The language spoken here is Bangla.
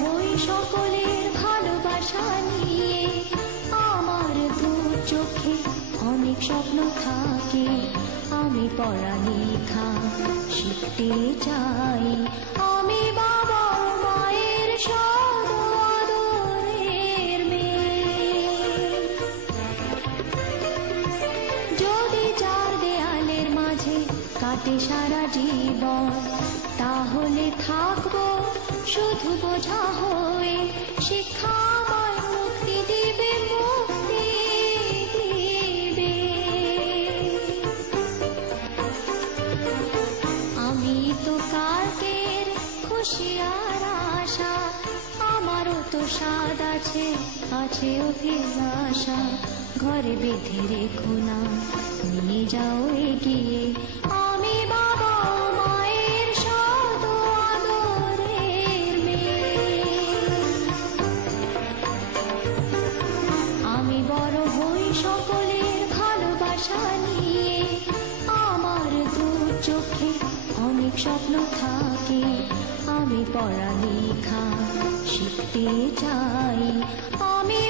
হই সকলের ভালোবাসা নিয়ে। আমার দু চোখে অনেক স্বপ্ন থাকে, আমি পড়ালেখা শিখতে চাই। আমি বাবা মায়ের আদরের মেয়ে। যদি চার দেয়ালের মাঝে কাটে সারা জীবন, তাহলে থাকবো শুধু বোঝা হয়ে। শিক্ষা আমায় মুক্তি দিবে, মুক্তি দিবে। আমি তো কালকের খুশি আর আশা, আমারও তো স্বাদ আছে, আছে অভিলাষা। ঘরে বেঁধে রেখো না, নিয়ে যাও এগিয়ে। আমি বাবা মায়ের আদরের মেয়ে। আমি বড় হই সকলের ভালোবাসা নিয়ে। আমার দু চোখে অনেক স্বপ্ন থাকে, আমি পড়ালেখা শিখতে চাই। আমি